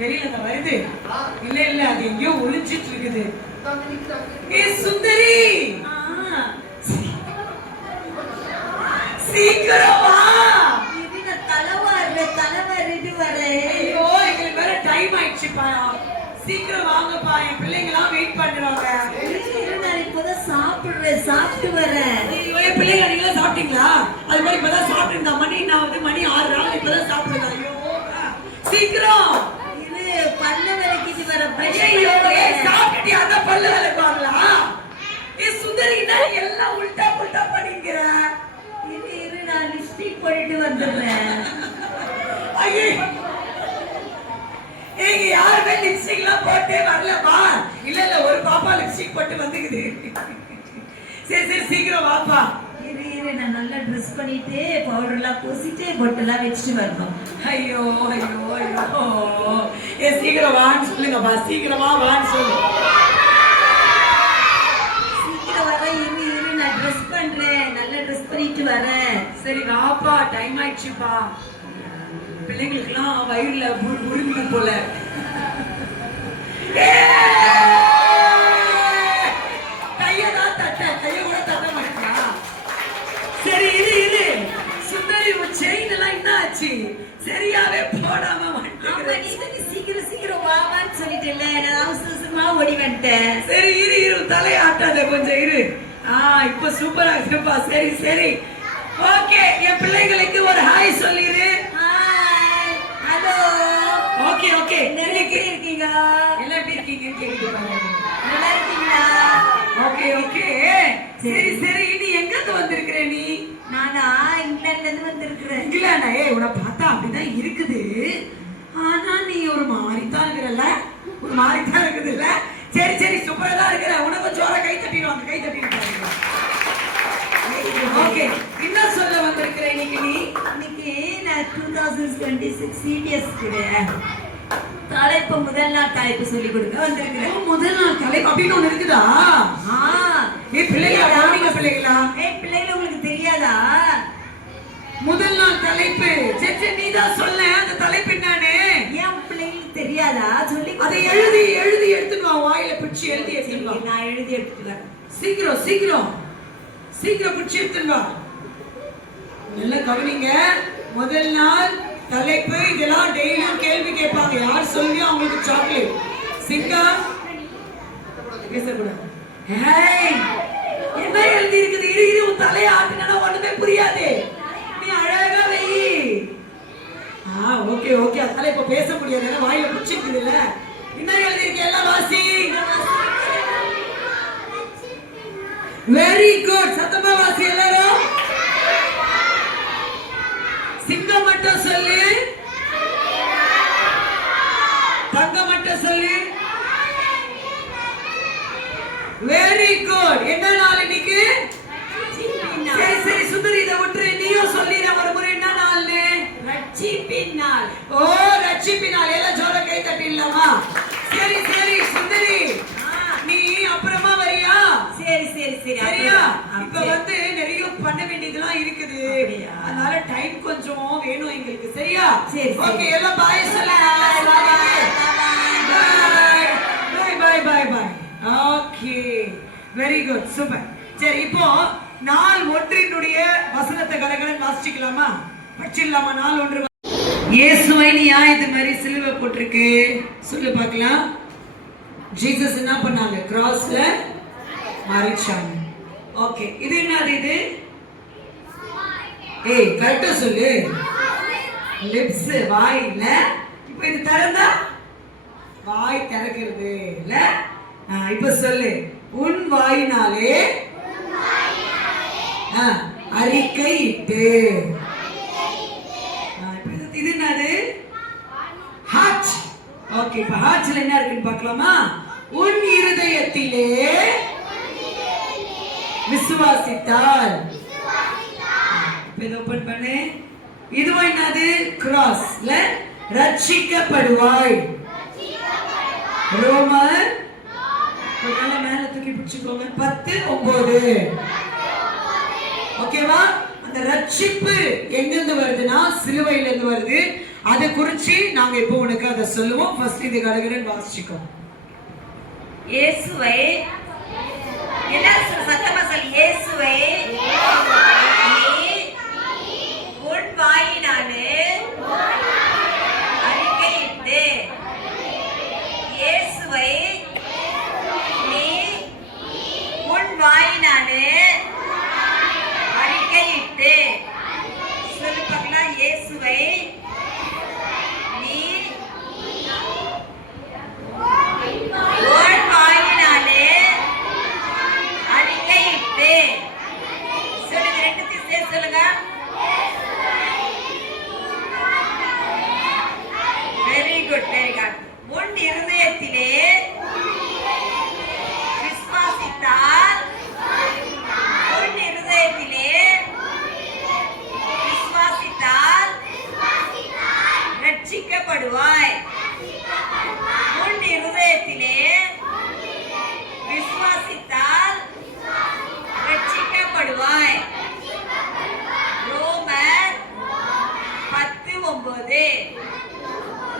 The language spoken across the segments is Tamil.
வெளியில வருது. இல்ல இல்ல அது எங்கயோ ஒளிஞ்சிட்டு இருக்குது. சுந்தரி சீக்கிரம் வா. இதுல தலைவரிட்டு வரேன். ஐயோ எங்களுக்கு வேற டைம் ஆயிடுச்சுப்பா. சீக்கிரம் வாங்கப்பா, என் பிள்ளைங்க எல்லாம் வெயிட் பண்றாங்க. நான் இப்பதான் சாப்பிட்டு வரேன். என் பிள்ளைங்க நீங்க சாப்பிட்டீங்களா? அது மாதிரி இப்பதான் சாப்பிட்டு மணி நான் வந்து மணி 6 இப்பதான் சாப்பிடுறேன். ஐயோ சீக்கிரம் பல்ல விளக்கிட்டு வர. சாப்பிட்டு அதான் பல்ல விளக்குவாங்களா? சுந்தரினா எல்லாம் உல்டா உல்டா பண்ணிக்கிற. இரு நான் லிப்ஸ்டிக் போட்டுட்டு வந்துடுறேன். ஐயே ஏங்க யாருமே லிப்ஸ்டிக் எல்லாம் போட்டே வரலப்பா. இல்ல இல்ல ஒரு பாப்பா லிப்ஸ்டிக் போட்டு வந்துக்குது. சரி சரி சீக்கிரம் வாப்பா. இரு நான் நல்லா ட்ரெஸ் பண்ணிட்டு பவுடர் எல்லாம் பூசிட்டு பொட்டெல்லாம் வச்சுட்டு வரணும். ஐயோ ஐயோ ஐயோ சீக்கிரம் வான்னு சொல்லுங்கப்பா. சீக்கிரமா வான்னு சொல்லு. சீக்கிரம் வர. இரு நான் ட்ரெஸ் பண்றேன். நல்லா ட்ரெஸ் பண்ணிட்டு வரேன். சரி வாப்பா, டைம் ஆயிடுச்சுப்பா. பிள்ளைங்களுக்குலாம் வயிறுல புரிந்து போல. கையதான் தட்ட, கைய கூட தட்ட மாட்டா. சரி இரு சுந்தரி செயின் எல்லாம் என்ன ஆச்சு? சரியாவே போடாம சீக்கிரம் வாவான்னு சொல்லிட்டேன்ல. நான் அவசரமா ஓடி வந்துட்டேன். சரி இரு தலையாட்டாத கொஞ்சம் இரு. இப்ப சூப்பரா இருக்குப்பா. சரி சரி ஓகே. என் பிள்ளைங்களுக்கு ஒரு ஹாய் சொல்லிரு. Hi hello. ஓகே ஓகே எப்படி இருக்கீங்க? எல்லாம் எப்படி இருக்கீங்க கேக்குது பாருங்க. நல்லா இருக்கீங்களா? ஓகே ஓகே சரி சரி. நீ எங்க இருந்து வந்திருக்கிற? நீ நானா இங்கிலாந்துல இருந்து வந்திருக்கிறேன். இங்கிலாண்டா? உன்னை பார்த்தா அப்படிதான் இருக்குது. ஆனா நீ ஒரு மாதிரிதான் இருக்கிறல்ல. ஒரு மாதிரிதான் இருக்குது இல்ல? சரி சரி சூப்பரா தான் இருக்கிற. உனக்கு ஜோர கை தட்டிடுவாங்க. கை தட்டிட்டு ஓகே. என்ன சொல்ல வந்திருக்கிற இன்னைக்கு? இன்னைக்கு நான் 2026 சிபிஎஸ் தலைப்பு முதல் நாள் தலைப்பு சொல்லி கொடுக்க வந்திருக்கிறேன். முதல் நாள் தலைப்பு அப்படின்னு ஒண்ணு இருக்குதா? பிள்ளைங்களா? பிள்ளைங்க உங்களுக்கு தெரியாதா? முதல் நாள் தலைப்பு சரி நீதான் சொல்ல. அந்த தலைப்பு என்னன்னு ஏன் பிள்ளைங்களுக்கு தெரியாதா? சொல்லி அதை எழுதி எடுத்துட்டு வா. வாயில பிடிச்சி எழுதி எடுத்துட்டு வா. நான் எழுதி எடுத்துட்டு வரேன். சீக்கிரம் சீக்கிரம் சீக்கிரம் பிடிச்சி எடுத்துட்டு வா. நல்லா கவனிங்க. முதல் நாள் தலைப்பு இதெல்லாம் டெய்லியும் கேள்வி கேட்பாங்க. யார் சொல்லியோ அவங்களுக்கு சாக்லேட். சிங்கம் பேசக்கூடாது. என்ன எழுதி இருக்குது? இரு உன் தலையை ஆட்டுனா ஒண்ணுமே புரியாது. நீ அழகா வை. Okay okay. அதனால இப்ப பேச முடியாது. வாயில பிடிச்சிருக்குது இல்ல. என்ன எழுதி இருக்கு? எல்லாம் வாசி. Very good. சத்தமா வாசி எல்லாரும். தங்கம் மட்டும் சொல்லு. தங்கம் மட்டும் சொல்லு. Very good. என்ன நாள் இன்னைக்கு? சரி சரி சுந்தரி, இதை விட்டுரு. நீயும் சொல்லி ஒரு முறை என்ன நாள்? ரட்சிப்பின் நாள். ஓ, ரட்சிப்பின் நாள். எல்லாம் ஜோர கை தட்டிடலாமா? சரி சரி சுந்தரி, நீ அப்புறமா வரியா? சரி சரி சரி சரியா? இப்ப வந்து நிறைய பண்ண வேண்டியதெல்லாம் இருக்குது, அதனால டைம் கொஞ்சம் வேணும் எங்களுக்கு. சரியா? சரி ஓகே, எல்லாம் பாய் சொல்லுங்க. Bye bye bye bye. Okay, very good, super. சரி, இப்போ நாள் ஒன்றினுடைய வசனத்தை கடகடன் வாசிக்கலாமா? படிச்சிடலாமா? நாள் ஒன்று. இயேசுவை நீ ஏன் இது மாதிரி சிலுவை போட்டிருக்கு சொல்லு பார்க்கலாம். ஜீசஸ் என்ன பண்ணாங்க? கிராஸ்ல மரிச்சாங்க. ஓகே, இது என்னது? இது ஏய் கரெக்டா சொல்லு. லிப்ஸ், வாய் இல்ல. இப்போ இது திறந்தா வாய் திறக்கிறது இல்ல. இப்ப சொல்லு. உன் வாயினாலே அறிக்கையிட்டு. இது என்னது? ஹார்ட். ஓகே, இப்ப ஹார்ட்ல என்ன இருக்குன்னு பார்க்கலாமா? உன் இருதயத்திலே விசுவாசித்தால். இத ஓபன் பண்ணு. இதுவும் என்னது? கிராஸ்ல ரட்சிக்கப்படுவாய். ரோமர் மேல தூக்கி பிடிச்சுக்கோங்க. 10:9. ஓகேவா? அந்த ரட்சிப்பு எங்கிருந்து வருதுன்னா சிலுவையில இருந்து வருது. அதை குறிச்சு நாங்க இப்போ உனக்கு அதை சொல்லுவோம். ஃபர்ஸ்ட் இது கடகடன் வாசிச்சுக்கோ. இயேசுவை என்ன சத்தமா சொல்லு. இயேசுவை உன் வாயினாலே அறிக்கையிட்டு. இயேசுவை நீ உன் வாயினாலே அறிக்கையிட்டு. சொல்லு பார்க்கலாம். இயேசுவை நீ உன் வாயினாலே அறிக்கையிட்டு. சொல்லுங்க, ரெண்டுத்தையும் சேர்த்து சொல்லுங்க. Very good, very good. உன் இருதயத்திலே விசுவாசித்தால், உன் இருதயத்திலே விசுவாசித்தால் ரட்சிக்கப்படுவாய். உன் இருதயத்திலே விசுவாசித்தால் ரட்சிக்கப்படுவாய். ரோமர் 10:9.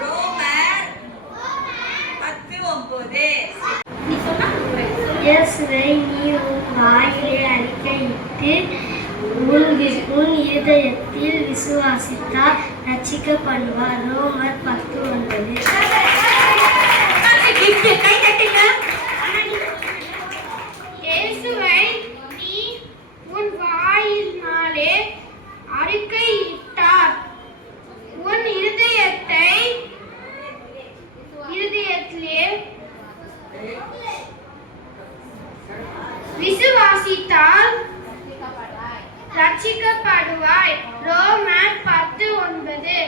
ரோமர் 10:9. இயேசுவை நீ உன் வாயிலே அறிக்கையிட்டு உன் இருதயத்தில் விசுவாசித்தால் ரட்சிக்கப்படுவார். ரோமர் 10:9. இயேசுவை நீ உன் வாயினாலே அறிக்கையிட்டால் உன் இருதயத்திலே விசுவாசித்தால் ரட்சிக்கப்படுவாய். ரோமர் 10:9.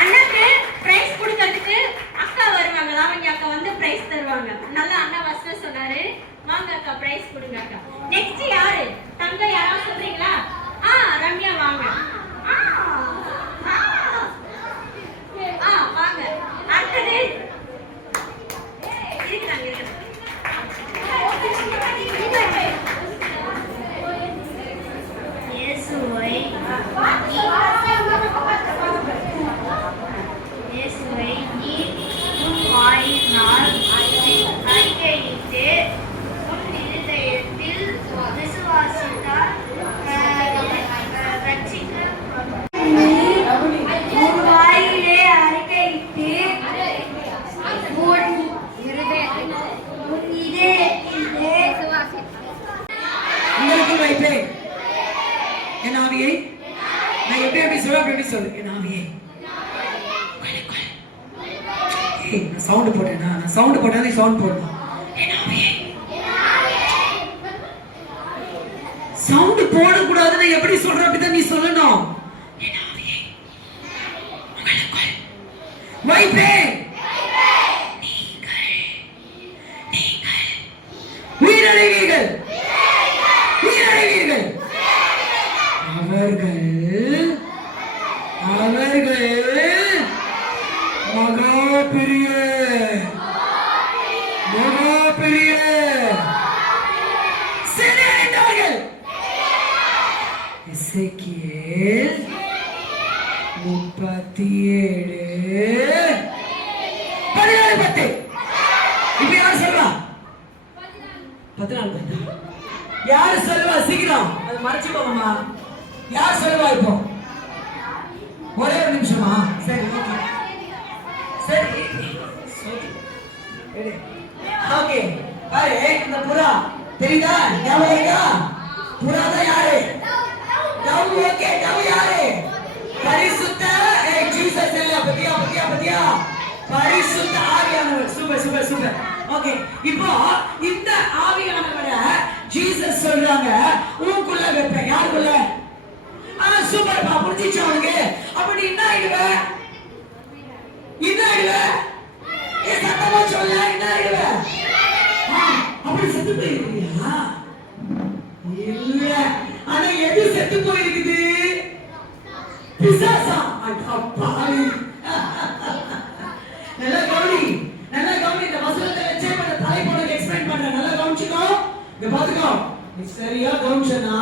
அண்ணாக்கு பிரைஸ் கொடுக்கிறதுக்கு அக்கா வருவாங்க. லாவண்யா அக்கா வந்து பிரைஸ் தருவாங்க. நல்லா அண்ணா வசனம் சொன்னாரு. வாங்க அக்கா, பிரைஸ் கொடுங்க அக்கா. நெக்ஸ்ட் யாரு? தங்க யாராவது சொல்றீங்களா? ரம்யா வாங்க. வாங்க. அடுத்தது இருக்கிறாங்க. இயேசுவை நீ உன் வாயினால் அறிக்கையிட்டு உன் இருதயத்தில் விசுவாசித்தால் உன் வாயிலே அறிக்கையிட்டு உன் இதயத்திலே உங்களுக்கு வைப்பேன் என் ஆவியை. நான் எப்படி சொல்ல அப்படி சொல்லு. என் ஆவியை. நான் சவுண்ட் போட்டேனா? நான் சவுண்ட் போட்டா நீ சவுண்ட் போடணும். என் ஆவியை. சவுண்ட் போடக்கூடாதுன்னு எப்படி சொல்ற அப்படிதான் நீ சொல்லணும். எசேக்கியேல் 37:10. இப்ப யார் சொல்றா? 14. யாரு சொல்லுவா? சீக்கிரம் அதை மறைச்சுக்கோங்கம்மா. யார் சொல்லுவா இப்போ? ஒரே ஒரு நிமிஷமா? சரி, ஓகே, சரி, ஓகே. பாரு, இந்த புறா தெரியுதா? ஞாபகம் இருக்கா? புறா தான் யாரு? டவ். ஓகே, டவ் யாரு? பரிசுத்த ஜீசஸ் இல்ல. பத்தியா பரிசுத்த ஆவியானவர். Super super super. ஓகே, இப்போ இந்த ஆவியானவரை ஜீசஸ் சொல்றாங்க உனக்குள்ள வைப்பேன். யாருக்குள்ள? சூப்பர் பா, புரிஞ்சிச்சு அவனுக்கு. அப்படி என்ன ஆயிடுவ? சத்தமா சொல்ல. என்ன ஆயிடுவ? அப்படி செத்து போயிருக்கியா? இல்ல. ஆனா எது செத்து போயிருக்குது? பிசாசா? அப்பாவி. நல்லா கவனி. இந்த வசனத்தை வச்சே பண்ண தலைப்போட எக்ஸ்பிளைன் பண்றேன். நல்லா கவனிச்சுக்கோ. இங்க பாத்துக்கோ. நீ சரியா கவனிச்சனா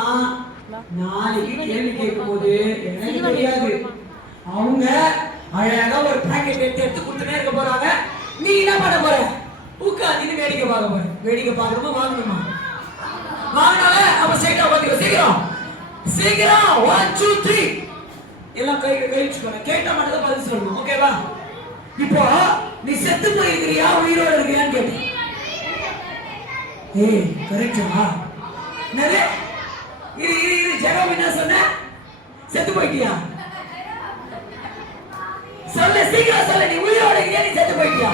நாளைக்கு கேள்வி கேட்கும்போது எனக்கு தெரியாது. அவங்க அழகா ஒரு பாக்கெட் எடுத்து கொடுத்துட்டே இருக்க போறாங்க. நீ என்ன பண்ண போற? உட்கார்ந்து வேடிக்கை பார்க்க போற. வேடிக்கை பார்க்கணுமா வாங்கணுமா? வாங்கினால அப்ப சைட்டா பாத்துக்கோ. சீக்கிரம் 1 2 3 எல்லாம் கழிச்சு போற. கேட்டா மட்டும் தான் பதில் சொல்லணும். ஓகேவா? இப்போ நீ செத்து போயிருக்கிறியா உயிரோட இருக்கியான்னு கேட்டேன். கரெக்டா? நிறைய இரு ஜெரோம் என்ன சொன்ன? செத்து போயிட்டியா? சொல்ல, சீக்கிரம் சொல்ல. நீ உயிரோட இருக்கியா? நீ செத்து போயிட்டியா?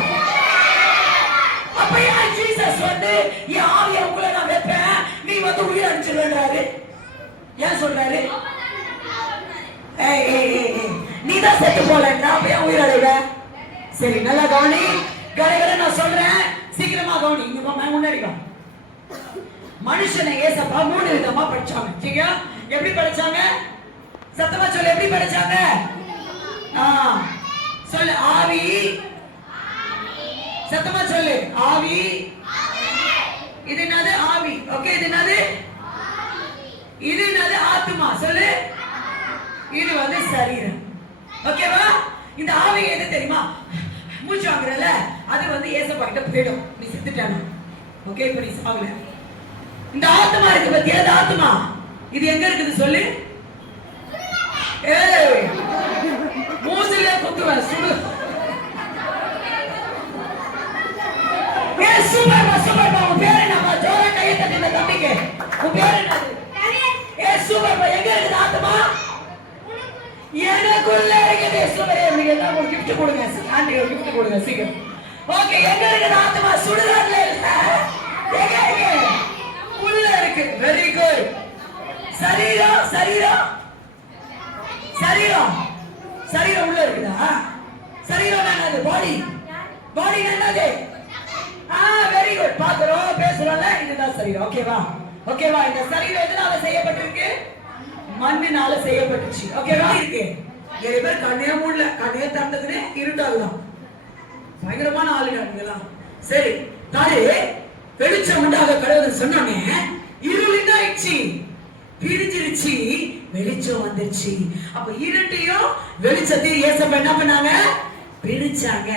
அப்ப ஏன் ஜீசஸ் வந்து என் ஆவியை உங்களை நான் வைப்பேன், நீ வந்து உயிர் அடிச்சிருவேன்றாரு? ஏன் சொல்றாரு? நீ தான் செத்து போலன்னா அப்ப ஏன் உயிர் அடைவ? சரி, நல்லா கவனி. கடைகளை நான் சொல்றேன், சீக்கிரமா கவனி. இங்க முன்னாடி மனுஷனை ஏசப்பா 3 விதமா படிச்சாங்க. சரியா? எப்படி படிச்சாங்க? சத்தமா சொல்லு. எப்படி படிச்சாங்க? சொல்லு. ஆவி. சத்தமா சொல்லு. ஆவி. இது என்னது? ஆவி. ஓகே, இது என்னது? இது என்னது? ஆத்மா. சொல்லு. இது வந்து சரீரம். ஓகேவா? இந்த ஆவி எது தெரியுமா? மூச்சு வாங்குறல, அது வந்து ஏசப்பா கிட்ட போயிடும். நீ செத்துட்டானே. ஓகே, இப்ப நீ சாவல. இந்த ஆத்மா இருக்கு பத்தியா? இந்த ஆத்மா இது எங்க இருக்குது சொல்லு. மூஞ்சில குத்துவேன். சுடு. சூப்பர்பா. உன் பேர் என்னப்பா? ஜோரா கையை தட்டி இந்த தம்பிக்கு. உன் பேர் என்னது? சூப்பர்பா. எங்க இருக்குது ஆத்மா? எனக்குள்ள இருக்குது. சூப்பர். நீங்க எல்லாம் ஒரு gift கொடுங்க. ஆண்டி ஒரு gift கொடுங்க சீக்கிரம். ஓகே, எங்க இருக்குது ஆத்மா? சுடுகாட்ல இல்ல. எங்க இருக்கு? உள்ள இருக்கு. Very good. சரீரம் உள்ள இருக்குதா? சரீரம் என்னது? பாடி என்னது? Very good. பாக்குறோம், பேசுறோம்ல, இதுதான் சரீரம். ஓகேவா? இந்த சரீரம் எதனால செய்யப்பட்டிருக்கு? மண்ணினால செய்யப்பட்டுச்சு. ஓகேவா? இருக்கு. நிறைய பேர் கண்ணே மூடல, கண்ணே திறந்துக்குன்னு இருட்டாகலாம். பயங்கரமான ஆளுங்க. சரி, தாரு வெளிச்சம் உண்டாக கடவுள் சொன்னோன்னே இருள் என்ன ஆயிடுச்சு? பிரிஞ்சிருச்சு. வெளிச்சம் வந்துருச்சு. அப்ப இருட்டையும் வெளிச்சத்தையும் ஏசப்பா என்ன பண்ணாங்க? பிரிச்சாங்க.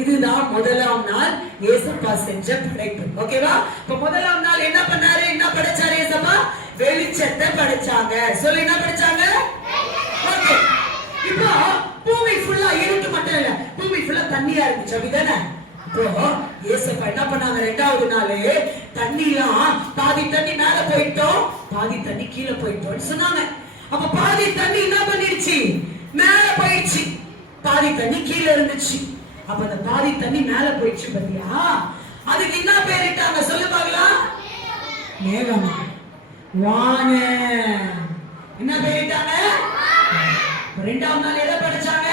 இதுதான் முதலாம் நாள் ஏசப்பா செஞ்ச படைப்பு. ஓகேவா? இப்ப முதலாம் நாள் என்ன பண்ணாரு? என்ன படைச்சாரு ஏசப்பா? வெளிச்சத்தை படைச்சாங்க. சொல்லு, என்ன படைச்சாங்க? ஓகே. இப்போ பூமி ஃபுல்லா இருட்டு மட்டும் இல்ல, பூமி ஃபுல்லா தண்ணியா இருந்துச்சு. அப்படிதானே? இப்போ ஏசப்பா என்ன பண்ணாங்க? 2வது நாள் தண்ணிலாம் பாதி தண்ணி மேல போயிட்டோம், பாதி தண்ணி கீழே போயிட்டோம்னு சொன்னாங்க. அப்ப பாதி தண்ணி என்ன பண்ணிருச்சு? மேல போயிடுச்சு. பாதி தண்ணி கீழே இருந்துச்சு. அப்ப அந்த பாதி தண்ணி மேல போயிடுச்சு பாத்தியா? அதுக்கு என்ன பேரிட்டாங்க சொல்லு பார்க்கலாம்? மேகம். வானம். என்ன பேரிட்டாங்க? 2ஆம் நாள் எதை படைச்சாங்க?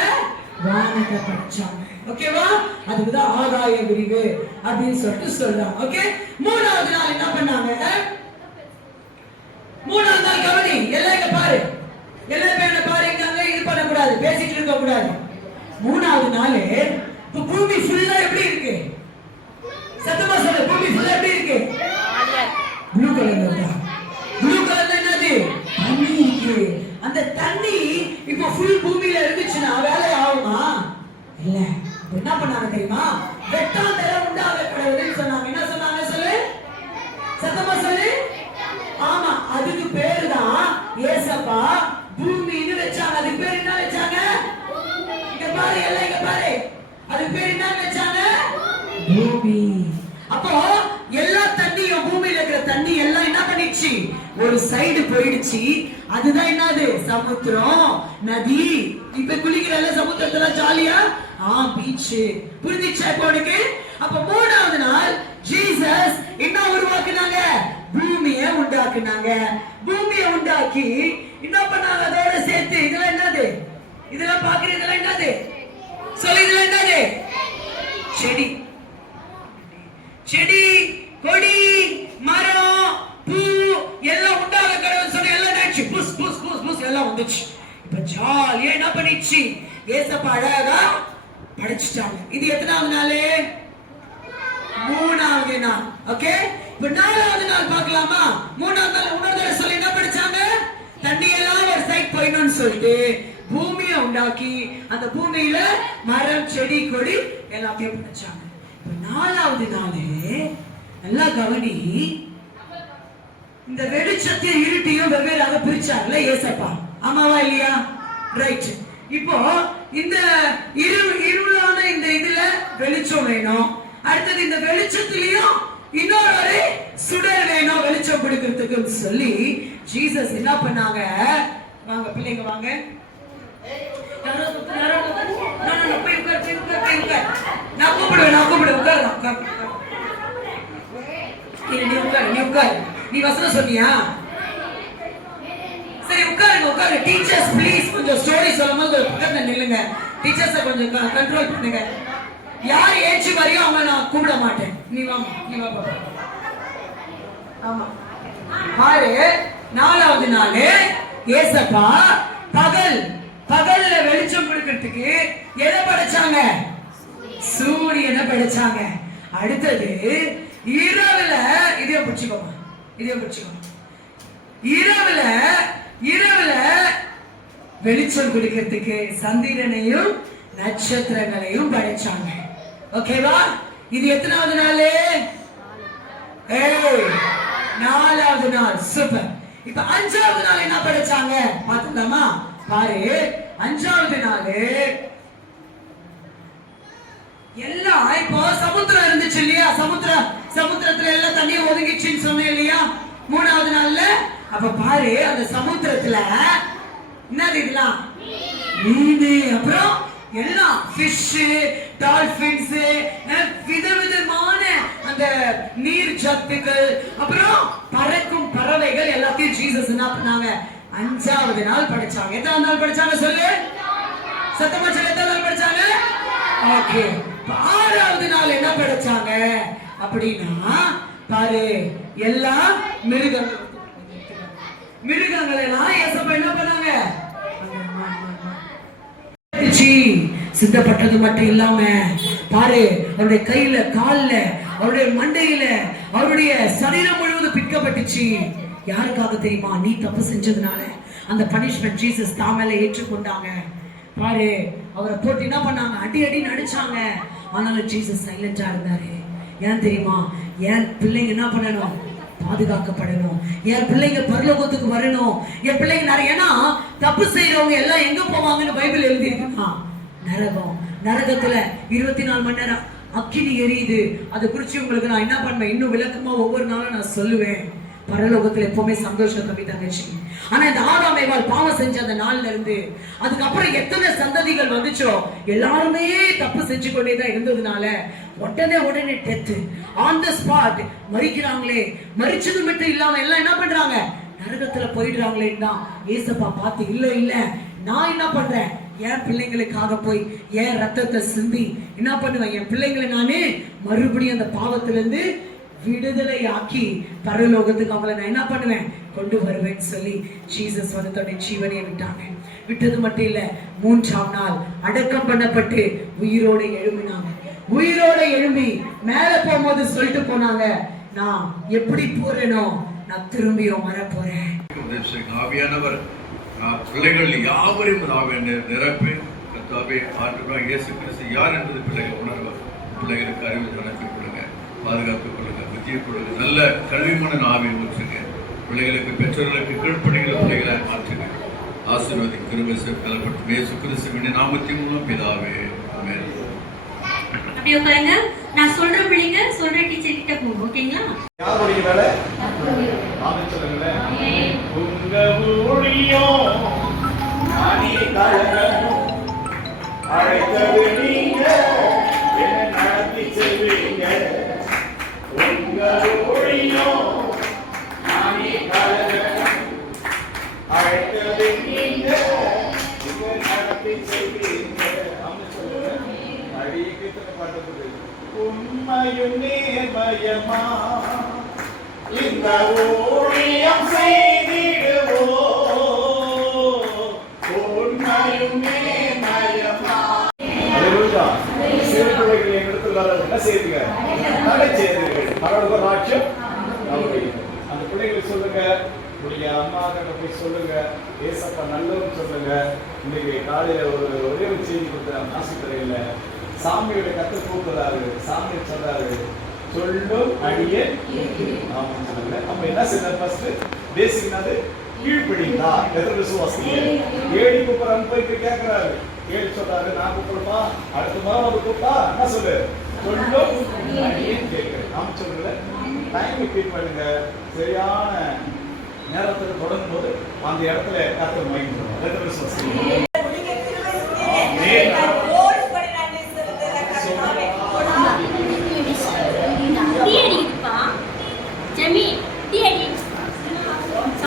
வானத்தை படைச்சாங்க. ஓகேவா? அதுக்குதான் ஆகாய விரிவு அப்படின்னு சொல்லிட்டு சொல்றாங்க. ஓகே, 3வது நாள் என்ன பண்ணாங்க? 3ஆம் நாள் கவனி. எல்லாம் இங்க பாரு. எல்லாம் என்ன பாரு. இங்க இது பண்ணக்கூடாது, பேசிட்டு இருக்க கூடாது. 3வது நாள் இப்ப பூமி ஃபுல்லா எப்படி இருக்கு? சத்தமா சொல்லு. பூமி ஃபுல்லா எப்படி இருக்கு? ப்ளூ கலர்ல. ப்ளூ கலர்ல என்னது? தண்ணி இருக்கு. ஓகே, அந்த தண்ணி இப்போ ஃபுல் பூமியில இருந்துச்சுன்னா வேலை ஆகுமா? இல்ல. என்ன பண்ணாங்க தெரியுமா? வெட்டாந்தர உண்டாக கடவுள்னு சொன்னாங்க. என்ன சொன்னாங்க சொல்லு? சத்தமா சொல்லு. ஆமா, அதுக்கு பேரு தான் ஏசப்பா பூமின்னு வச்சாங்க. அதுக்கு பேர் என்ன வச்சாங்க? இங்க பாரு, எல்லாம் இங்க பாரு. அதுக்கு பேர் என்ன வச்சாங்க? பூமி. அப்போ எல்லா தண்ணியும், பூமியில இருக்கிற தண்ணி எல்லாம் என்ன பண்ணிடுச்சு? ஒரு சைடு போயிடுச்சு. அதுதான் என்னது? சமுத்திரம், நதி. இப்ப குளிக்கிறல சமுத்திரத்துல ஜாலியா பீச். புரிஞ்சிச்சா இப்போ உனக்கு? அப்ப மூணாவது நாள் ஜீசஸ் என்ன உருவாக்குனாங்க? பூமியை உண்டாக்குனாங்க. பூமியை உண்டாக்கி என்ன பண்ணாங்க? அதோட சேர்த்து இதெல்லாம் என்னது? இதெல்லாம் பாக்குறது இதெல்லாம் என்னது? சொல்லி இதெல்லாம் என்னது? செடி. செடி, கொடி, மரம், பூ எல்லாம் உண்டாக கடவுள் சொன்ன எல்லாம் நினைச்சு புஸ் புஸ் புஸ் புஸ் எல்லாம் வந்துச்சு. இப்ப ஜாலியா என்ன பண்ணிச்சு? ஏசப்பா அழகா படைச்சிட்டாங்க. இது எத்தனாவது நாள்? மூணாவது நாள். ஓகே, இப்ப நாலாவது நாள் பார்க்கலாமா? மூணாவது நாள் உணர்தல சொல்லி என்ன படிச்சாங்க? தண்ணி எல்லாம் ஒரு சைட் போயிடணும்னு சொல்லிட்டு பூமியை உண்டாக்கி அந்த பூமியில மரம், செடி, கொடி எல்லாத்தையும் படைச்சாங்க. நாலாவது நாள் நல்லா கவனி, இந்த வெளிச்சத்தையும் இருட்டையும் வெவ்வேறாக பிரிச்சார்ல ஏசப்பா. ஆமாவா இல்லையா? ரைட். இப்போ இந்த இருளான இந்த இதுல வெளிச்சம் வேணும். அடுத்தது இந்த வெளிச்சத்திலையும் இன்னொரு சுடர் வேணும் வெளிச்சம் கொடுக்கிறதுக்கு சொல்லி ஜீசஸ் என்ன பண்ணாங்க? வாங்க பிள்ளைங்க வாங்க. நான் கூப்பிடுவேன். நீ வசனம் சொன்னியா? சரி உட்காருங்க. டீச்சர்ஸ் ப்ளீஸ் கொஞ்சம் ஸ்டோரி சொல்லும்போது பக்கத்துல நில்லுங்க. டீச்சர்ஸை கொஞ்சம் கண்ட்ரோல் பண்ணுங்க. யார் ஏச்சு வரையும் அவங்க நான் கூப்பிட மாட்டேன். நீ வா. ஆமா பாரு, நாலாவது நாள் ஏசப்பா பகல்ல வெளிச்சம் கொடுக்கிறதுக்கு எதை படைச்சாங்க? சூரியனை படைச்சாங்க. அடுத்தது இரவுல இதைய பிடிச்சுக்கோங்க. இரவுல வெளிச்சம் கொடுக்கிறதுக்கு சந்திரனையும் நட்சத்திரங்களையும் படைச்சாங்க. ஓகேவா? இது எத்தனாவது நாள்? நாலாவது நாள். சூப்பர். இப்ப அஞ்சாவது நாள் என்ன படைச்சாங்க பாத்துக்கலாமா? பாரு, அஞ்சாவது நாள் எல்லாம் இப்போ சமுத்திரம் இருந்துச்சு இல்லையா? சமுத்திரத்துல எல்லாம் தண்ணியை ஒதுங்கிச்சுன்னு சொன்னேன் இல்லையா? மூணாவது நாள்ல அப்ப பாரு, அந்த சமுத்திரத்துல என்னது? இதெல்லாம் மீன், அப்புறம் எல்லாம் ஃபிஷ், டால்பின்ஸ், விதவிதமான அந்த நீர் ஜந்துக்கள், அப்புறம் பறக்கும் பறவைகள் எல்லாத்தையும் ஜீசஸ் என்ன பண்ணாங்க? அஞ்சாவது நாள் படைச்சாங்க. எத்தனாவது நாள் படைச்சாங்க சொல்லு? சத்தமா சொல்லு. எத்தனாவது நாள் படைச்சாங்க? ஓகே. ஆறாவது நாள் என்ன படைச்சாங்க அப்படின்னா பாரு, எல்லா மிருகங்கள் எல்லாம் ஏசப்பா என்ன பண்ணாங்க? சித்தப்பட்டது மட்டும் இல்லாம பாரு, அவருடைய கையில, கால்ல, அவருடைய மண்டையில, அவருடைய சரீரம் முழுவதும் பிற்கப்பட்டுச்சு. யாருக்காக தெரியுமா? நீ தப்பு செஞ்சதுனால அந்த பனிஷ்மெண்ட் ஜீசஸ் தாமேல ஏற்றுக்கொண்டாங்க. பாரு, அவரை போட்டு என்ன பண்ணாங்க? அடி நடிச்சாங்க. ஆனாலும் ஜீசஸ் சைலண்டா இருந்தாரு. ஏன் தெரியுமா? என் பிள்ளைங்க என்ன பண்ணணும்? பாதுகாக்கப்படணும். என் பிள்ளைங்க பரலோகத்துக்கு வரணும். என் பிள்ளைங்க நிறைய, ஏன்னா தப்பு செய்யறவங்க எல்லாம் எங்க போவாங்கன்னு பைபிள் எழுதி இருக்குமா? நரகம். நரகத்துல 24 மணி நேரம் அக்கினி எரியுது. அதை குறிச்சு உங்களுக்கு நான் என்ன பண்ணுவேன்? இன்னும் விளக்கமா ஒவ்வொரு நாளும் நான் சொல்லுவேன். பரலோகத்துல எப்பவுமே சந்தோஷம் தம்பி தங்கச்சி. ஆனா இந்த ஆதாம் ஏவாள் பாவம் செஞ்ச அந்த நாள்ல இருந்து அதுக்கப்புறம் எத்தனை சந்ததிகள் வந்துச்சோ எல்லாருமே தப்பு செஞ்சு கொண்டேதான் இருந்ததுனால உடனே டெத் ஆன் தி ஸ்பாட் மரிக்கிறாங்களே. மரிச்சது மட்டும் இல்லாம எல்லாம் என்ன பண்றாங்க? நரகத்துல போயிடுறாங்களே தான் ஏசப்பா பார்த்து இல்ல நான் என்ன பண்றேன்? என் பிள்ளைங்களுக்காக போய் என் ரத்தத்தை சிந்தி என்ன பண்ணுவேன்? என் பிள்ளைங்களை நானே மறுபடியும் அந்த பாவத்திலிருந்து விடுதலை ஆக்கி பரலோகத்துக்கு அவங்களை நான் என்ன பண்ணுவேன்? கொண்டு வருவேன்னு சொல்லி ஜீசஸ் வந்து தன்னுடைய ஜீவனையை விட்டாங்க. விட்டது மட்டும் இல்ல, 3ஆம் நாள் அடக்கம் பண்ணப்பட்டு உயிரோட எழும்பினாங்க. உயிரோட எழும்பி மேல போகும்போது சொல்லிட்டு போனாங்க, நான் எப்படி போறேனோ நான் திரும்பியும் வர போறேன். ஆவியானவர் பிள்ளைகள் யாவரையும் ஆவே நிரப்பி கர்த்தாவே ஆண்டவராக இயேசு கிறிஸ்து யார் என்பது பிள்ளைகள் உணர்வார். பிள்ளைகளுக்கு அறிவு அனுப்பி கொடுங்க, பாதுகாத்துக் கொள்ளுங்க, புத்தியை கொடுங்க, நல்ல கல்விமான ஆவியை ஊற்றுங்க. பிள்ளைகளுக்கு பெற்றோர்களுக்கு கீழ்ப்படிகிற பிள்ளைகளை மாற்றுங்க. ஆசீர்வாதி கிருபை கலப்பட்டு இயேசு கிறிஸ்துவின் நாமத்தின் மூலம் பிதாவே ஆமென். அப்படியே உட்காருங்க. நான் சொல்ற பிள்ளைங்க சொல்ற டீச்சர் கிட்ட போங்க. ஓகேங்களா? யாருடைய வேலை? ஆமென் சொல்லுங்களேன். உங்க ஊழியம் நானே கலகணும் அழைத்தது நீங்க என்ன நடத்தி செல்வீங்க. உங்க ஊழியம் நானே கலகணும் அழைத்தது நீங்க என்ன நடத்தி செல்வீங்க. ஆமென் சொல்லுங்க. அடியே கீர்த்தனை பாட்டு உண்மையும் நேர்மயமா இந்த ஊழியம் செய்திடுவோ. உண்மையும் நேர்மயமா. அல்லேலூயா. சிறு பிள்ளைகள் என்னிடத்தில் வர என்ன செய்யுங்க? தடை செய்தீர்கள். பரலோக ராஜ்யம் நம்முடையது. அந்த பிள்ளைகளை சொல்லுங்க, உடைய அம்மா கிட்ட போய் சொல்லுங்க, ஏசப்பா நல்லவன்னு சொல்லுங்க. இன்னைக்கு காலையில ஒரே ஒரு செய்தி கொடுத்த ஆசிரியர் இல்லை, சாமியோட கத்தை கூப்பிடுறாரு. சாமி சொல்றாரு, சொல்லும் அடியே ஆமாம் சொல்லுங்க. நம்ம என்ன செய்யணும்? ஃபர்ஸ்ட் பேசிக்னாது கீழ்ப்படிங்களா? எத்தனை விசுவாசிங்க? ஏழி கூப்பிடுறான்னு போயிட்டு கேட்கிறாரு. ஏழு சொல்றாரு, நான் கூப்பிடுப்பா, அடுத்த முறை நம்ம கூப்பிட்டா என்ன சொல்லு? சொல்லும் அடியே கேட்கிறேன். நாம சொல்றல டைம் கீப் பண்ணுங்க. சரியான நேரத்துக்கு தொடங்கும் போது அந்த இடத்துல கர்த்தர் மகிமை. எத்தனை விசுவாசிங்க?